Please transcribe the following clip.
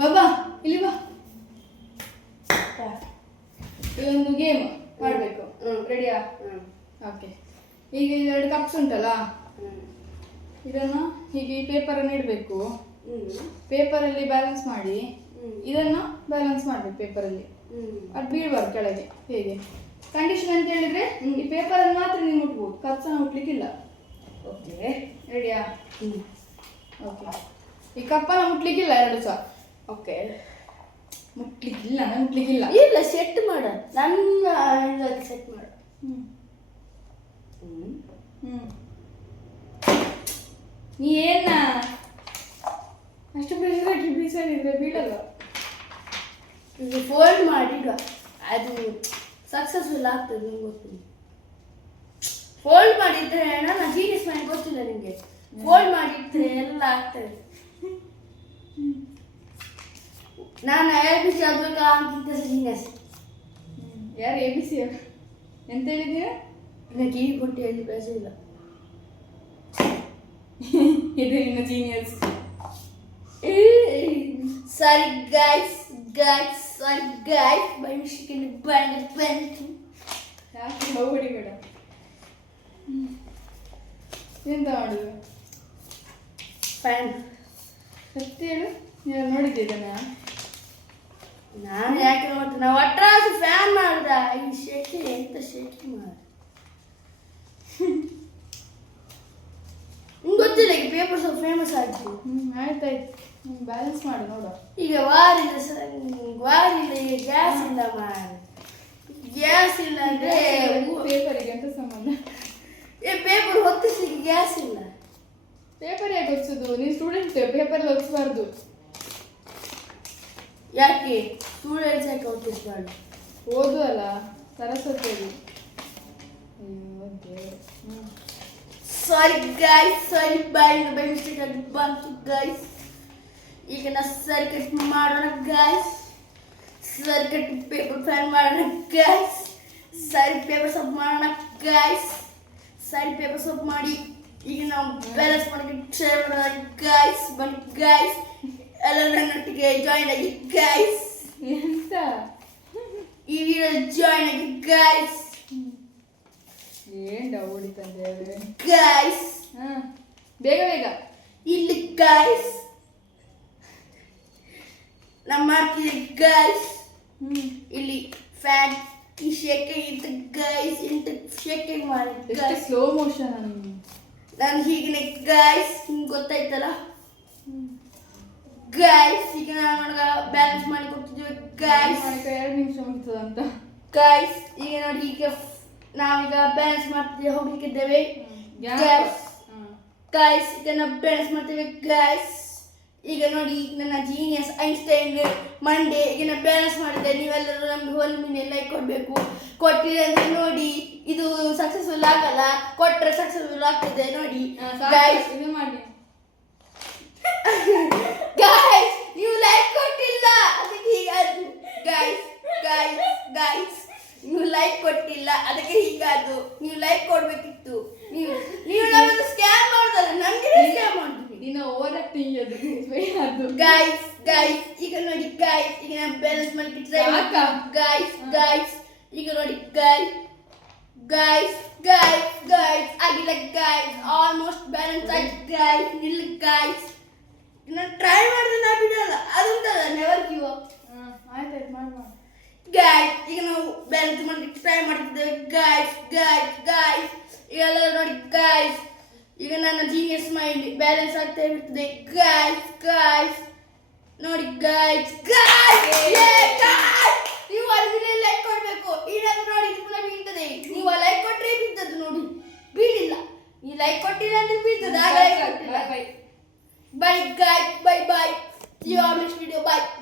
ಬಾಬಾ ಇಲ್ಲಿ ಬಾ. ಇದೊಂದು ಗೇಮ್ ಮಾಡಬೇಕು. ರೆಡಿಯಾ? ಓಕೆ. ಈಗ ಎರಡು ಕಪ್ಸ್ ಉಂಟಲ್ಲ, ಇದನ್ನು ಹೀಗೆ ಈ ಪೇಪರನ್ನು ಇಡಬೇಕು. ಪೇಪರಲ್ಲಿ ಬ್ಯಾಲೆನ್ಸ್ ಮಾಡಿ ಇದನ್ನು ಬ್ಯಾಲೆನ್ಸ್ ಮಾಡಬೇಕು ಪೇಪರಲ್ಲಿ. ಅದು ಬೀಳ್ಬಾರ್ದು ಕೆಳಗೆ. ಹೇಗೆ ಕಂಡೀಷನ್ ಅಂತ ಹೇಳಿದ್ರೆ ಈ ಪೇಪರನ್ನು ಮಾತ್ರ ನೀವು ಮುಟ್ಬೋದು, ಕಪ್ಸನ್ನು ಮುಟ್ಲಿಕ್ಕಿಲ್ಲ. ಓಕೆ, ರೆಡಿಯಾ? ಓಕೆ. ಈ ಕಪ್ಪನ್ನು ಮುಟ್ಲಿಕ್ಕಿಲ್ಲ ಎರಡು ಸಹ. ಓಕೆ, ಮುಟ್ಲಿಕ್ಕಿಲ್ಲ. ಇಲ್ಲ ಸೆಟ್ ಮಾಡ, ನನ್ನ ಸೆಟ್ ಮಾಡ. ನೀ ಏನ ಅಷ್ಟು ಪ್ರೆಷರ್ ಬೀಸಲಿದ್ರೆ ಬೀಳಲ್ಲ. ಫೋಲ್ಡ್ ಮಾಡಿ ಅದು ಸಕ್ಸಸ್ಫುಲ್ ಆಗ್ತದೆ. ನಿಮ್ಗೆ ಗೊತ್ತಿಲ್ಲ, ಫೋಲ್ಡ್ ಮಾಡಿದ್ರೆ ನಾನು ಜೀನಿಯಸ್ ಮಾಡಿ ಗೊತ್ತಿಲ್ಲ ನಿಮಗೆ. ಫೋಲ್ಡ್ ಮಾಡಿದ್ರೆ ಎಲ್ಲ ಆಗ್ತದೆ. ನಾನು ABC ಆಗ್ಬೇಕಾ ಅಂತಿದ್ದ ಜೀನಿಯಸ್. ಯಾರು ABC ಎಂತ ಹೇಳಿದ್ದೀರ? ಇನ್ನು ಕಿವಿ ಕೊಟ್ಟು ಹೇಳಿ ಪ್ರಶ್ನೆ ಇಲ್ಲ. ಇದು ಇನ್ನು genius. Sorry guys, sorry guys, by mistake ಬಂತು. ಯಾಕೆ ಹೋಗಡಿ ಬೇಡ. ಎಂತ ಮಾಡುದು? ಫ್ಯಾನ್ ಸತ್ಯ ಹೇಳು, ನೀವು ನೋಡಿದ್ದೀರಣ್ಣ? ನಾನು ಯಾಕೆ ನೋಡ್ತೀನಿ, ನಾವು ಒಟ್ರಾಸಿ ಫ್ಯಾನ್ ಮಾಡ್ದ. ಈ ಶೇಕಿ ಎಂತ ಶೇಕಿ ಮಾಡ ನಿಂಗೆ ಗೊತ್ತಿಲ್ಲ. ಈಗ ಪೇಪರ್ ಸ್ವಲ್ಪ ಫೇಮಸ್ ಆಯ್ತು. ಆಯ್ತಾಯ್ತು, ಬ್ಯಾಲೆನ್ಸ್ ಮಾಡು ನೋಡು. ಈಗ ವಾರಿಲ್ಲ ಈಗ ಗ್ಯಾಸ್ ಇಲ್ಲ ಮಾಡಿ. ಗ್ಯಾಸ್ ಇಲ್ಲ ಅಂದ್ರೆ ಪೇಪರಿಗೆ ಎಂತ ಸಂಬಂಧ? ಪೇಪರ್ ಹೊತ್ತಿಸ್ಲಿಕ್ಕೆ ಗ್ಯಾಸ್ ಇಲ್ಲ. ಪೇಪರ್ ಯಾಕೆ ಹೊತ್ಸೋದು? ನೀನು ಸ್ಟೂಡೆಂಟ್, ಪೇಪರ್ ಹೊತ್ಸ್ಬಾರ್ದು. ಯಾಕೆ ಸ್ಟೂಡೆಂಟ್ಸ್ ಯಾಕೆ ಹೊತ್ತಿಸ್ಬಾರ್ದು? ಓದು ಅಲ್ಲ, Saraswati. Sorry guys, sorry by mistake ಆಗಿ ಬಂತು ಗೈಸ್. ಈಗ ನಾ ಸರ್ಕಟ್ ಮಾಡೋಣ ಗೈಸ್. ಸರ್ಕಟ್ ಪೇಪರ್ ಫ್ಯಾನ್ ಮಾಡೋಣ ಗೈಸ್. ಸಾರಿ ಪೇಪರ್ ಸಬ್ ಮಾಡೋಣ ಗೈಸ್. ಸಾರಿ ಪೇಪರ್ ಸಬ್ ಮಾಡಿ ಈಗ ನಾವು ಬ್ಯಾಲೆನ್ಸ್ ಮಾಡಿ ಟ್ರೈ ಮಾಡೋಣ ಗೈಸ್. ಬನ್ನಿ ಗೈಸ್, ಎಲ್ಲ ನನ್ನೊಟ್ಟಿಗೆ ಜಾಯಿನ್ ಆಗಿ ಗೈಸ್. ಎಂತ ಈ ವಿಡಿಯೋ ಜಾಯಿನ್ ಆಗಿ ಗೈಸ್. ಏನ್ ಹೊಡಿತಂದೆ ಗೈಸ್. ಬೇಗ ಬೇಗ ಇಲ್ಲಿ ಗೈಸ್ ನಾವು ಮಾಡ್ತೀವಿ ಗೈಸ್. ಇಲ್ಲಿ ಫ್ಯಾನ್ ಈ ಶೇಕಿಂಗ್ ಇಂತ ಗೈಸ್, ಇಂತ ಶೇಕಿಂಗ್ ಮಾಡಿ. ಸ್ಲೋ ಮೋಷನ್ ನಾನು ಹೀಗೆ ಗೈಸ್, ನಿಮ್ಗೆ ಗೊತ್ತಾಯ್ತಲ್ಲ ಗೈಸ್. ಈಗ ನಾನು ಬ್ಯಾಲೆನ್ಸ್ ಮಾಡಿ ಕೊಡ್ತಿದ್ದೀವಿ ಗೈಸ್. 2 ನಿಮಿಷ ಮುಗಿತದಂತ ಗೈಸ್. ಈಗ ನೋಡಿ, ಈಗ ನಾವೀಗ ಬ್ಯಾಲೆನ್ಸ್ ಮಾಡ್ತಿದ್ದೇವೆ, ಹೋಗ್ಲಿಕ್ಕಿದ್ದೇವೆ ಗೈಸ್. ಗೈಸ್ ಈಗ ನಾವು ಬ್ಯಾಲೆನ್ಸ್ ಮಾಡ್ತೇವೆ ಗೈಸ್. ಈಗ ನೋಡಿ, ನನ್ನ ಜೀನಿಯಸ್ ಐನ್ಸ್ಟೈನ್ ಮಂಡೇ ಈಗ ನಾನು ಬ್ಯಾಲೆನ್ಸ್ ಮಾಡಿದ್ದೆ. ನೀವೆಲ್ಲರೂ ನಮ್ಗೆ 1 ಮಿಲಿಯನ್ ಲೈಕ್ ಕೊಡಬೇಕು. ಕೊಟ್ಟಿದೆ ಅಂದ್ರೆ ನೋಡಿ, ಇದು ಸಕ್ಸಸ್ಫುಲ್ ಆಗಲ್ಲ, ಕೊಟ್ಟರೆ ಸಕ್ಸಸ್ಫುಲ್ ಆಗ್ತದೆ ನೋಡಿ ಗೈಸ್. ಇದು ಮಾಡಿ ಗೈಸ್, ನೀವು ಲೈಕ್ ಕೊಟ್ಟಿಲ್ಲ ಅದಕ್ಕೆ ಹೀಗಾದ್ರು ಗೈಸ್. ಗೈಸ್ ನೀವು ಲೈಕ್ ಕೊಟ್ಟಿಲ್ಲ ಅದಕ್ಕೆ ಹೀಗಾದ್ರು. ನೀವು ಲೈಕ್ ಕೊಡ್ಬೇಕಿತ್ತು. ನೀವು ನಮ್ಮನ್ನು ಸ್ಕ್ಯಾಮ್ ಮಾಡೋದಲ್ಲ, ನಮ್ಗೆ ಸ್ಕ್ಯಾಮ್ ಮಾಡ್ತೀವಿ. ನೀನು ಓವರ್ ಆಕ್ಟಿಂಗ್ ಅದು ಗೈಸ್ ಈಗ ನೋಡಿ ಗೈಸ್, ಈಗ ನಾನು ಬ್ಯಾಲೆನ್ಸ್ ಮಾಡಿ ಟ್ರೈ ಗೈಸ್. ಈಗ ನೋಡಿ ಗೈಸ್ ಆಗಿಲ್ಲ ಗೈಸ್. ಆಲ್ಮೋಸ್ಟ್ ಬ್ಯಾಲೆನ್ಸ್ ಆಯ್ತು ಗೈಸ್. ನಿಲ್ಲ ಗೈಸ್, ನಾನು ಟ್ರೈ ಮಾಡಿದ್ರೆ ನಾ ಬಿಡಲ್ಲ. ಅದುಂಟಲ್ಲ ನೆವರ್ ಗಿವ್ ಅಪ್. ಆಯ್ತಾಯ್ತು ಮಾಡಿ ಗೈಸ್. ಈಗ ನಾವು ಬ್ಯಾಲೆನ್ಸ್ ಮಾಡಿ ಟ್ರೈ ಮಾಡ್ತಿದ್ದೇವೆ ಗೈಸ್. ಈಗ ಎಲ್ಲ ನೋಡಿ ಗೈಸ್, ಈಗ ನನ್ನ ಜೀನಿಯಸ್ ಮೈಂಡ್ ಬ್ಯಾಲೆನ್ಸ್ ಆಗ್ತಾ ಇರ್ತದೆ ಗೈಸ್. ನೋಡಿ ಗೈಸ್. ನೀವು 1 ಮಿಲಿಯನ್ ಲೈಕ್ ಕೊಡ್ಬೇಕು. ಇಲ್ಲಾಂದ್ರೆ ನೋಡಿ ಇದು ಪುನಃ ಬೀಳ್ತದೆ. ನೀವು ಲೈಕ್ ಕೊಟ್ರೆ ಬೀಳ್ತದೆ ನೋಡಿ, ಬೀಳಿಲ್ಲ. ನೀವು ಲೈಕ್ ಕೊಟ್ಟಿಲ್ಲ ಅಂದ್ರೆ ಬೀಳ್ತದೆ. ಬಾಯ್ Bye guys, bye. See you on next video. Bye.